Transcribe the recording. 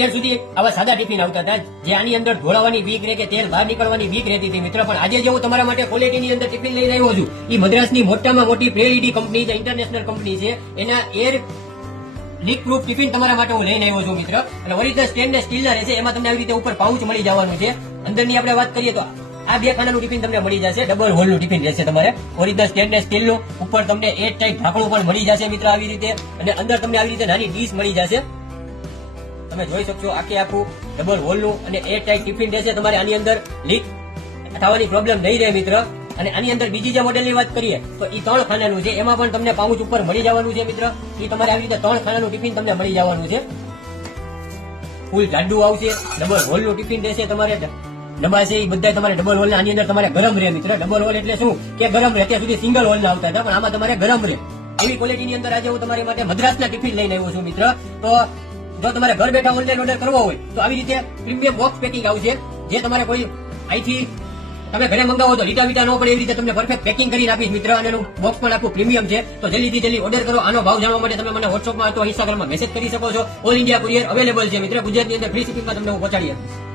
અત્યાર સુધી આવા સાદા ટિફિન આવતા હતા જે આની અંદર ઢોળાવાની બીક રહે કે તેલ બહાર નીકળવાની બીક રહેતી હતી મિત્ર, પણ આજે જે હું તમારા માટે ક્વોલિટીની અંદર ટિફિન લઈને આવ્યો છું એ મદ્રાસની મોટામાં મોટી પ્રેલિટી કંપની છે, ઇન્ટરનેશનલ કંપની છે, એના એર લીક પ્રૂફ ટિફિન તમારા માટે હું લઈને આવ્યો છું મિત્ર. અને ઓરિજિનલ સ્ટેનલેસ સ્ટીલના રહેશે, એમાં તમને આવી રીતે ઉપર પાઉચ મળી જવાનું છે. અંદરની આપણે વાત કરીએ તો આ 2 ખાનાનું ટિફિન તમને મળી જશે, ડબલ હોલનું ટિફિન રહેશે તમારે, ઓરિજિનલ સ્ટેનલેસ સ્ટીલનું. ઉપર તમને એર ટાઈટ ઢાંકણું પણ મળી જશે મિત્ર આવી રીતે, અને અંદર તમને આવી રીતે નાની ડીશ મળી જશે. તમે જોઈ શકશો આખું ડબલ હોલનું અને એર ટાઈટ ટિફિન રહેશે. તમારે આની અંદર લીક થવાની પ્રોબ્લેમ નહીં રહે મિત્ર. અને આની અંદર બીજી જે મોડેલની વાત કરીએ તો એ 3 ખાનાનું છે, એમાં પણ તમને પાઉચ ઉપર મળી જવાનું છે મિત્ર. એ તમારે આવી રીતે 3 ખાનાનું ટિફિન તમને મળી જવાનું છે. ફૂલ જાડું આવશે, ડબલ હોલનું ટિફિન રહેશે. તમારે ડબ્બા છે એ બધા તમારે ડબલ હોલ આની અંદર તમારે ગરમ રહે મિત્ર. ડબલ હોલ એટલે શું કે ગરમ રહે, ત્યાં સુધી સિંગલ હોલ ના આવતા હતા, પણ આમાં તમારે ગરમ રહે એવી ક્વોલિટીની અંદર આજે હું તમારી માટે મદ્રાસના ટિફિન લઈને આવ્યો છું મિત્ર. તો જો તમારે ઘર બેઠા ઓનલાઈન ઓર્ડર કરવો હોય તો આવી રીતે પ્રીમિયમ બોક્સ પેકિંગ આવશે, જે તમારે કોઈ અહીંથી તમે ઘરે મંગાવો તો લીટા વીટા ન પડે એવી રીતે તમને પરફેક્ટ પેકિંગ કરીને આપીશ મિત્ર. અને એનું બોક્સ પણ આખું પ્રીમિયમ છે. તો જલ્દીથી જલ્દી ઓર્ડર કરો. આનો ભાવ જાણવા માટે તમે મને વોટ્સઅપમાં અથવા ઇન્સ્ટાગ્રામમાં મેસેજ કરી શકો છો. ઓલ ઇન્ડિયા કુરિયર અવેલેબલ છે મિત્ર. ગુજરાતની અંદર ફ્રી શિપિંગમાં તમને હું પહોંચાડી આપીશ.